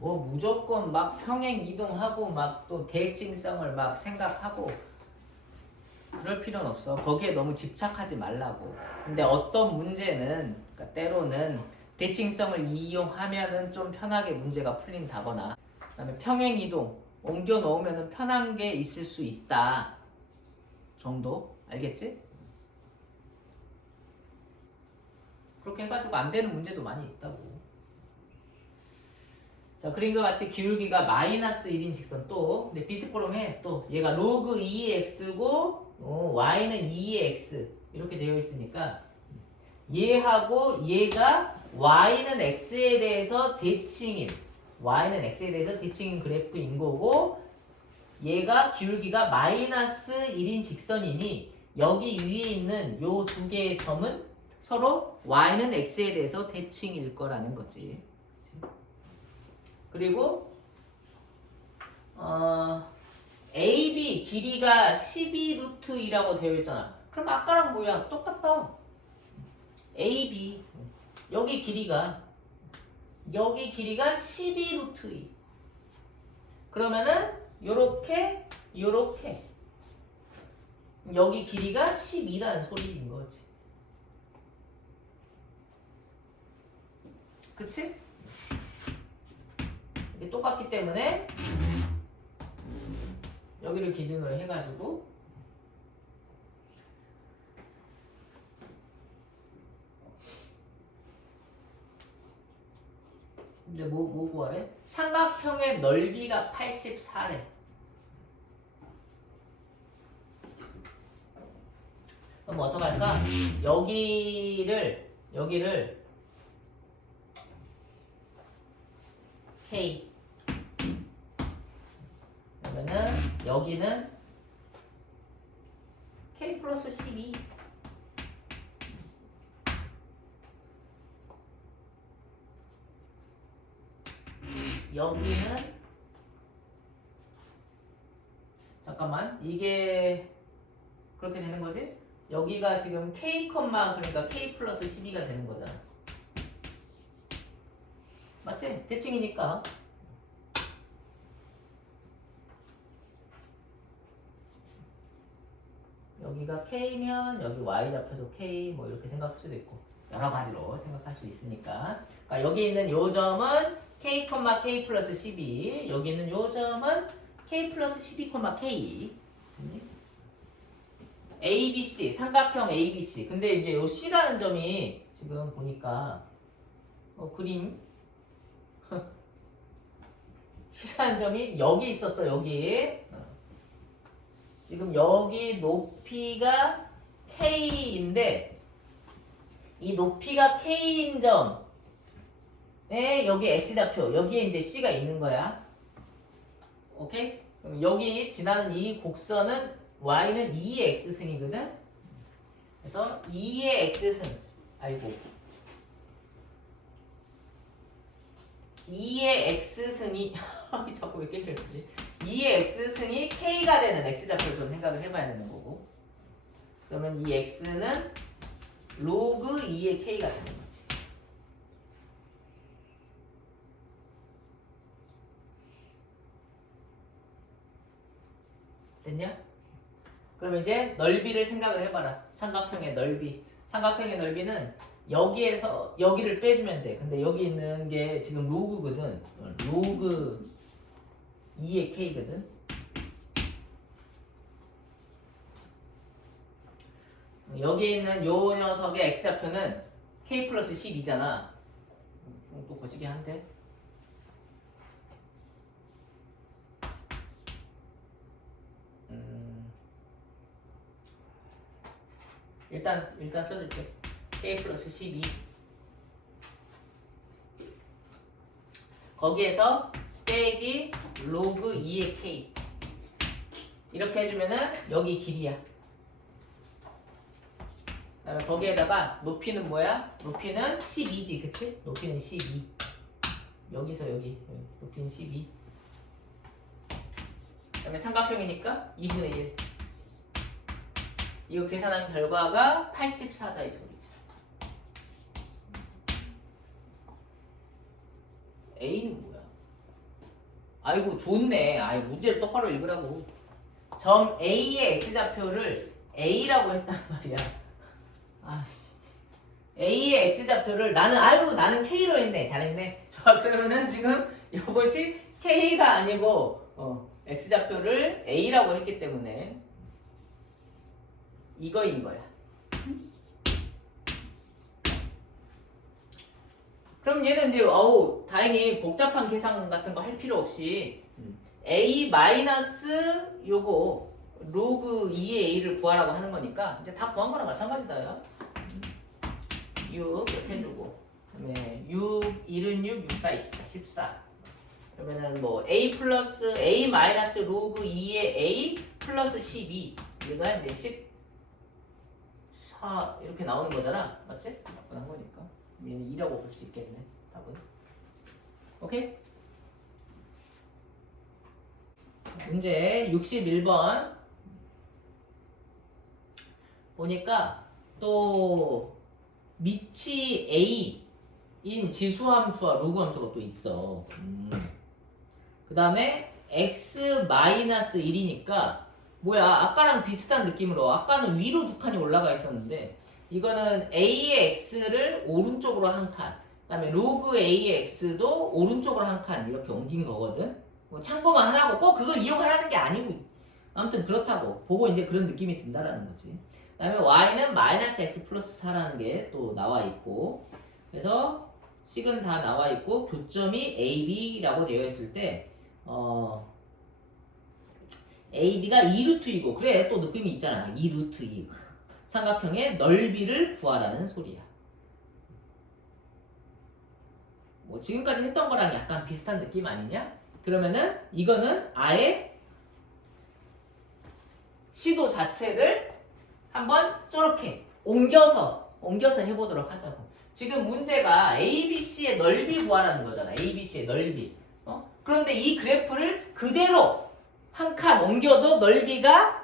뭐 무조건 막 평행 이동하고 막 또 대칭성을 막 생각하고 그럴 필요는 없어. 거기에 너무 집착하지 말라고. 근데 어떤 문제는 그러니까 때로는 대칭성을 이용하면은 좀 편하게 문제가 풀린다거나 그다음에 평행 이동 옮겨 놓으면은 편한 게 있을 수 있다 정도 알겠지? 그렇게 해가지고 안 되는 문제도 많이 있다고. 자 그림과 같이 기울기가 마이너스 1인 직선 또 근데 비스포럼 해 또 얘가 로그 2x고 어, y는 2x 이렇게 되어 있으니까 얘하고 얘가 y는 x에 대해서 대칭인 y는 x에 대해서 대칭인 그래프인 거고 얘가 기울기가 마이너스 1인 직선이니 여기 위에 있는 요 두 개의 점은 서로 y는 x에 대해서 대칭일 거라는 거지. 그리고 어, AB 길이가 12루트 2라고 되어 있잖아. 그럼 아까랑 뭐야? 똑같다. AB 여기 길이가 여기 길이가 12루트 2. 그러면은 요렇게 요렇게 여기 길이가 12라는 소리인 거지. 그치? 똑같기 때문에 여기를 기준으로 해가지고 근데 뭐, 뭐 구하래? 삼각형의 넓이가 84래 그럼 어떡할까? 여기를 여기를 K 그러면은 여기는 K 플러스 12 여기는 잠깐만 이게 그렇게 되는 거지? 여기가 지금 K 그러니까 K 플러스 12가 되는 거잖아 맞지? 대칭이니까 여기가 K면 여기 Y 좌표도 K 뭐 이렇게 생각할 수도 있고 여러 가지로 생각할 수 있으니까. 그러니까 여기 있는 요 점은 K, K 플러스 12 여기 있는 요 점은 K 플러스 12, K? ABC 삼각형 ABC 근데 이제 요 C라는 점이 지금 보니까 어, 그림? C라는 점이 여기 있었어 여기. 어. 지금 여기 높이가 K인데 이 높이가 K인 점에 여기 X좌표 여기에 이제 C가 있는 거야. 오케이? 그럼 여기 지나는 이 곡선은 Y는 2의 X승이거든? 그래서 2의 X승 아이고. 2의 X승이 자꾸 왜 K를 쓰지 2의 X승이 K가 되는 X좌표를 좀 생각을 해봐야 되는 거고. 그러면 이 X는 로그 2의 K가 되는 거지. 됐냐? 그럼 이제 넓이를 생각을 해봐라. 삼각형의 넓이. 삼각형의 넓이는 여기에서 여기를 빼주면 돼. 근데 여기 있는 게 지금 로그거든. 로그 2의 K거든. 여기 있는 요 녀석의 X좌표는 K 플러스 12잖아. 또 거시기 한데. 음, 일단 일단 써줄게. K 플러스 12 거기에서 빼기 로그 2의 K 이렇게 해주면은 여기 길이야 그 다음에 거기에다가 높이는 뭐야? 높이는 12지 그치? 높이는 12 여기서 여기 여기. 높이는 12 그다음에 삼각형이니까 2분의 1 이거 계산한 결과가 84다 이 소리죠 A는 뭐야? 아이고 좋네. 아이 문제를 똑바로 읽으라고. 점 A의 x좌표를 A라고 했단 말이야. 아, A의 x좌표를 나는 아이고 나는 K로 했네. 잘했네. 좋아 그러면은 지금 이것이 K가 아니고 어, x좌표를 A라고 했기 때문에 이거인 거야. 그럼 얘는 이제 어우 다행히 복잡한 계산 같은 거 할 필요 없이 a 마이너스 요거 로그 2의 a를 구하라고 하는 거니까 이제 다 구한 거랑 마찬가지다요. 6 이렇게 해주고 그다음에 6 1은 6 6 4 24 14 그러면은 뭐 a 플러스 a 마이너스 로그 2의 a 플러스 12 얘가 이제 14 이렇게 나오는 거잖아. 맞지? 나쁜 거니까 얘는 2라고 볼 수 있겠네 답은. 오케이? 문제 61번. 보니까 또 미치 A인 지수함수와 로그함수가 또 있어. 그 다음에 x 마이너스 1이니까 뭐야 아까랑 비슷한 느낌으로 아까는 위로 두 칸이 올라가 있었는데 이거는 a의 x를 오른쪽으로 한 칸, 그 다음에 로그 a의 x도 오른쪽으로 한 칸. 이렇게 옮긴 거거든. 뭐 참고만 하라고. 꼭 그걸 이용하라는 게 아니고 아무튼 그렇다고. 보고 이제 그런 느낌이 든다라는 거지. 그 다음에 y는 마이너스 x 플러스 4라는 게 또 나와 있고. 그래서 식은 다 나와 있고 교점이 ab라고 되어 있을 때 어. AB가 2루트이고. 그래. 또 느낌이 있잖아. 2루트 2 삼각형의 넓이를 구하라는 소리야 뭐 지금까지 했던 거랑 약간 비슷한 느낌 아니냐? 그러면은 이거는 아예 시도 자체를 한번 저렇게 옮겨서 옮겨서 해보도록 하자고 지금 문제가 ABC의 넓이 구하라는 거잖아 ABC의 넓이 어? 그런데 이 그래프를 그대로 한 칸 옮겨도 넓이가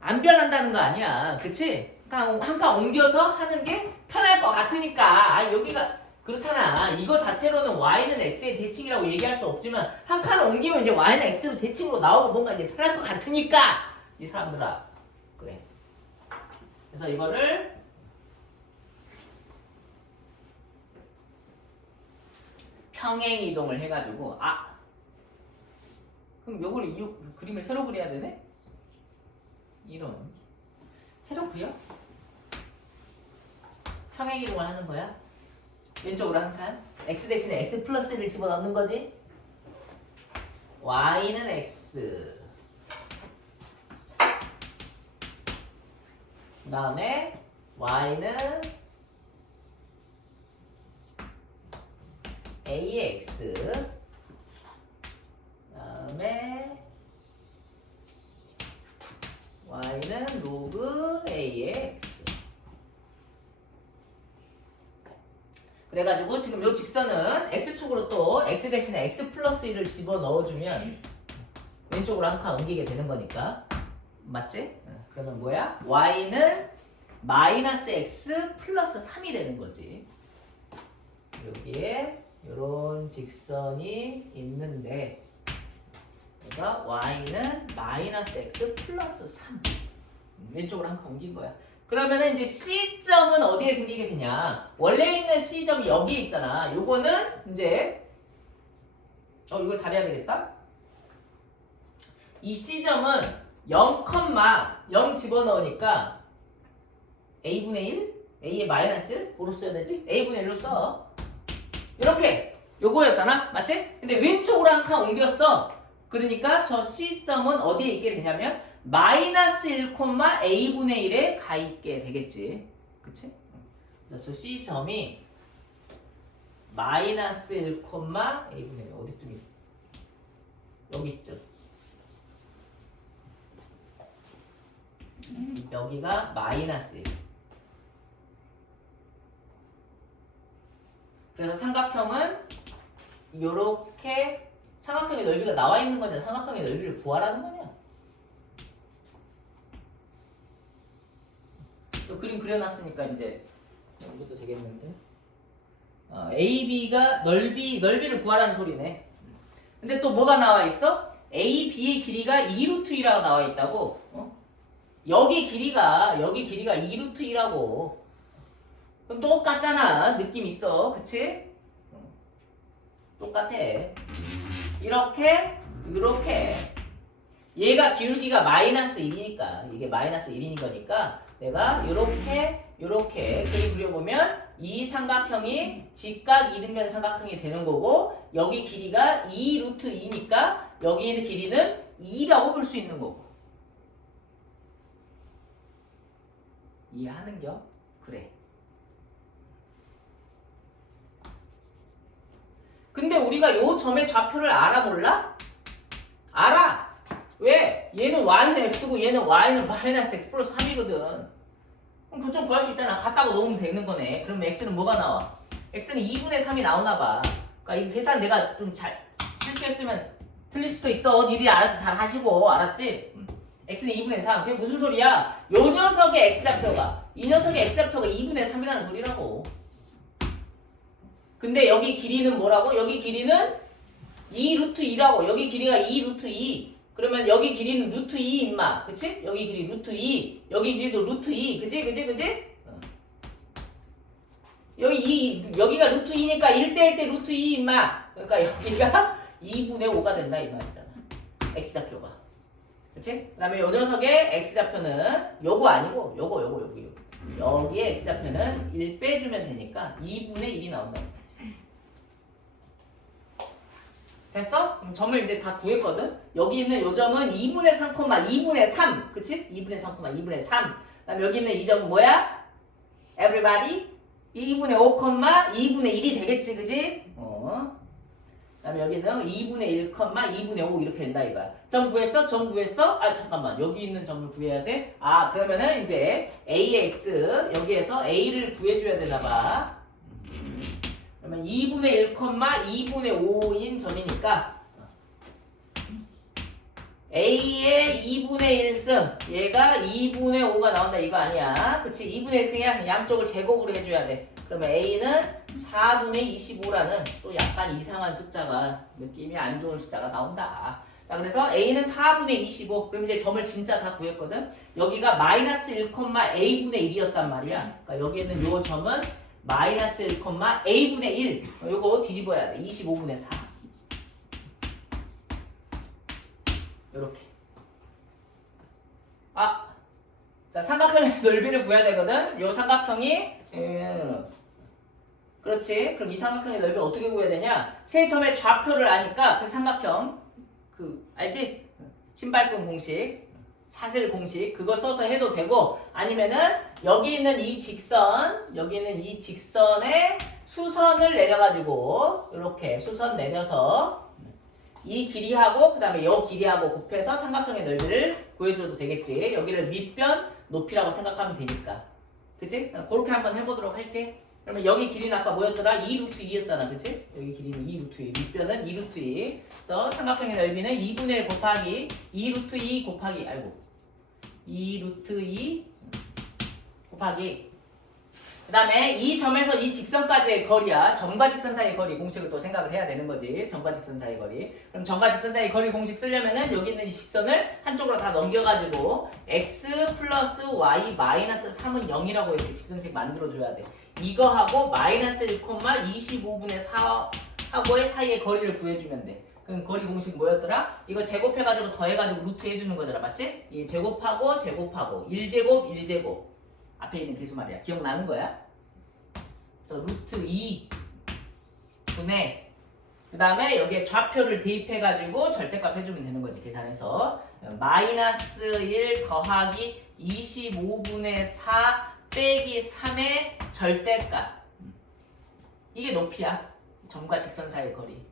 안 변한다는 거 아니야. 그치? 한칸 옮겨서 하는 게 편할 것 같으니까. 아, 여기가 그렇잖아. 이거 자체로는 y는 x의 대칭이라고 얘기할 수 없지만 한 칸 옮기면 이제 y는 x로 대칭으로 나오고 뭔가 이제 편할 것 같으니까 이 사람들아. 그래. 그래서 이거를 평행 이동을 해가지고 아 그럼 요걸 이 그림을 새로 그려야 되네? 이런 새로 그려? 평행 이동을 하는 거야? 왼쪽으로 한 칸. x 대신에 x 플러스를 집어넣는 거지. y는 x. 그 다음에 y는 ax. 그다음에 y는 로그 ax 그래가지고 지금 요 직선은 x축으로 또 x 대신에 x 플러스 1을 집어 넣어주면 왼쪽으로 한 칸 옮기게 되는 거니까 맞지? 응, 그러면 뭐야? y는 마이너스 x 플러스 3이 되는 거지 여기에 요런 직선이 있는데 그러니까 y는 마이너스 x 플러스 3 왼쪽으로 한 칸 옮긴 거야. 그러면은 이제 C점은 어디에 생기게 되냐? 원래 있는 C점이 여기에 있잖아. 요거는 이제 어 이거 잘해야 되겠다? 이 C점은 0,0 집어넣으니까 A분의 1? A의 마이너스? 뭐로 써야 되지? A분의 1로 써. 이렇게. 요거였잖아. 맞지? 근데 왼쪽으로 한 칸 옮겼어 그러니까 저 C점은 어디에 있게 되냐면 마이너스 1, a분의 1에 가 있게 되겠지. 그치? 저 C점이 마이너스 1, a분의 1 어디쯤이? 여기 있죠. 여기가 마이너스 1. 그래서 삼각형은 요렇게 삼각형의 넓이가 나와 있는 거냐 삼각형의 넓이를 구하라는 거냐 또 그림 그려놨으니까 이제 이것도 되겠는데 어, AB가 넓이 넓이를 구하라는 소리네 근데 또 뭐가 나와 있어? A, B의 길이가 2루트 2라고 나와 있다고. 어? 여기 길이가 여기 길이가 2루트 2라고. 그럼 똑같잖아. 느낌 있어. 그치? 어. 똑같아. 이렇게 이렇게. 얘가 기울기가 마이너스 1이니까 이게 마이너스 1인 거니까 내가 이렇게 이렇게. 그림 그려보면 이 삼각형이 직각 이등변 삼각형이 되는 거고 여기 길이가 2 루트 2니까 여기 있는 길이는 2라고 볼 수 있는 거고. 이해하는겨? 그래 근데 우리가 요 점의 좌표를 알아 몰라? 알아 왜? 얘는 y는 x고 얘는 y는 마이너스 x 플러스 3이거든 그럼 교점 구할 수 있잖아. 같다고 놓으면 되는 거네. 그럼 x는 뭐가 나와? x는 2분의 3이 나오나 봐. 그러니까 이 계산 내가 좀 잘 실수했으면 틀릴 수도 있어. 니들이 알아서 잘 하시고 알았지? 음. x는 2분의 3. 그게 무슨 소리야? 요 녀석의 x좌표가 이 녀석의 x좌표가 2분의 3이라는 소리라고. 근데 여기 길이는 뭐라고? 여기 길이는 2 루트 2라고. 여기 길이가 2 루트 2. 그러면 여기 길이는 루트 2 임마. 그치? 여기 길이 루트 2. 여기 길이도 루트 2. 그치? 그치? 그치? 어. 여기 이 여기가 루트 2니까 1대 1 대 루트 2 임마. 그러니까 여기가 2분의 5가 된다 이 말이잖아. x좌표가. 그치? 그 다음에 요 녀석의 x좌표는 요거 아니고 요거 요거 요거 요거. 여기에 x좌표는 1 빼주면 되니까 2분의 1이 나온다. 됐어? 그럼 점을 이제 다 구했거든? 여기 있는 요 점은 2분의 3, 2분의 3. 그치? 2분의 3, 2분의 3. 그 다음에 여기 있는 이 점은 뭐야? everybody 2분의 5, 2분의 1이 되겠지, 그지? 어. 그 다음에 여기는 2분의 1, 2분의 5 이렇게 된다 이거야. 점 구했어? 점 구했어? 아 잠깐만 여기 있는 점을 구해야 돼? 아 그러면은 이제 AX 여기에서 A를 구해줘야 되나 봐. 그러면 2분의 1, 2분의 5인 점이니까 A의 2분의 1승 얘가 2분의 5가 나온다. 이거 아니야. 그치? 2분의 1승이야? 양쪽을 제곱으로 해줘야 돼. 그러면 A는 4분의 25라는 또 약간 이상한 숫자가 느낌이 안 좋은 숫자가 나온다. 자 그래서 A는 4분의 25 그럼 이제 점을 진짜 다 구했거든? 여기가 마이너스 1, A분의 1이었단 말이야. 그러니까 여기에는 요 점은 마이너스 1, A분의 1 요거 뒤집어야 돼. 25분의 4 요렇게. 아, 자 삼각형의 넓이를 구해야 되거든. 요 삼각형이 음, 그렇지. 그럼 이 삼각형의 넓이를 어떻게 구해야 되냐? 세 점의 좌표를 아니까 그 삼각형 그 알지? 신발끈 공식 사슬 공식 그거 써서 해도 되고 아니면은 여기 있는 이 직선 여기 있는 이 직선에 수선을 내려가지고 이렇게 수선 내려서 이 길이하고 그 다음에 이 길이하고 곱해서 삼각형의 넓이를 구해줘도 되겠지. 여기를 밑변 높이라고 생각하면 되니까. 그치? 그렇게 한번 해보도록 할게 그러면 여기 길이는 아까 뭐였더라? 2 루트 2였잖아 그치? 여기 길이는 2 루트 2 밑변은 2 루트 2 그래서 삼각형의 넓이는 2분의 1 곱하기 2 루트 2 곱하기 아이고. 2 루트 2 곱하기. 그 다음에 이 점에서 이 직선까지의 거리야. 점과 직선 사이의 거리 공식을 또 생각을 해야 되는 거지. 점과 직선 사이의 거리. 그럼 점과 직선 사이의 거리 공식 쓰려면은 여기 있는 이 직선을 한쪽으로 다 넘겨가지고 x 플러스 y 마이너스 3은 0이라고 이렇게 직선식 만들어줘야 돼 이거하고 마이너스 1, 25분의 4 하고의 사이의 거리를 구해주면 돼 그럼 거리 공식 뭐였더라? 이거 제곱해가지고 더해가지고 루트 해주는 거더라 맞지? 이 제곱하고 제곱하고 1제곱 1제곱 앞에 있는 개수 말이야 기억나는 거야? 그래서 루트 2 분의 그 다음에 여기에 좌표를 대입해가지고 절대값 해주면 되는 거지 계산해서 마이너스 1 더하기 25분의 4 빼기 3의 절대값 이게 높이야 점과 직선 사이의 거리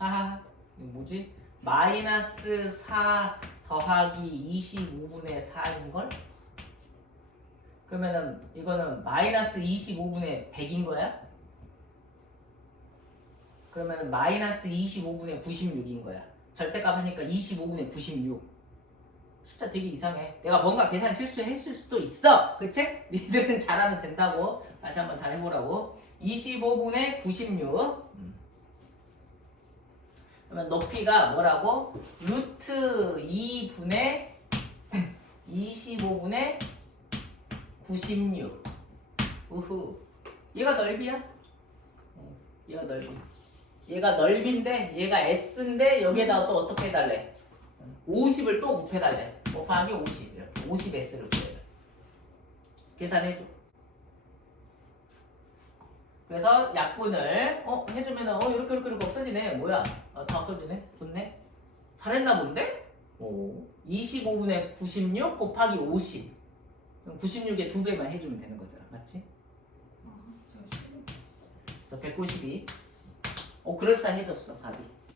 아 뭐지? 마이너스 4 더하기 25분의 4인걸? 그러면은 이거는 마이너스 25분의 100인 거야? 그러면은 마이너스 25분의 96인 거야. 절대값 하니까 25분의 96. 숫자 되게 이상해. 내가 뭔가 계산 실수했을 수도 있어. 그치? 니들은 잘하면 된다고. 다시 한번 잘 해보라고. 25분의 96. 음. 그러면 높이가 뭐라고? 루트 2분의 25분의 96. 우후. 얘가 넓이야? 어, 얘가 넓이. 얘가 넓인데 얘가 S인데 여기에다가 또 어떻게 해달래? 50을 또 곱해달래. 곱하기 50 이렇게 50S를 구해요. 계산해줘. 그래서 약분을 어 해주면은 어 이렇게 이렇게 이렇게 없어지네. 뭐야? 어, 다 없어지네. 좋네. 잘했나 본데? 오. 25분의 96 곱하기 50. 그럼 96의 두 배만 해주면 되는 거잖아. 맞지? 아. 그래서 192. 어 그럴싸해졌어 답이.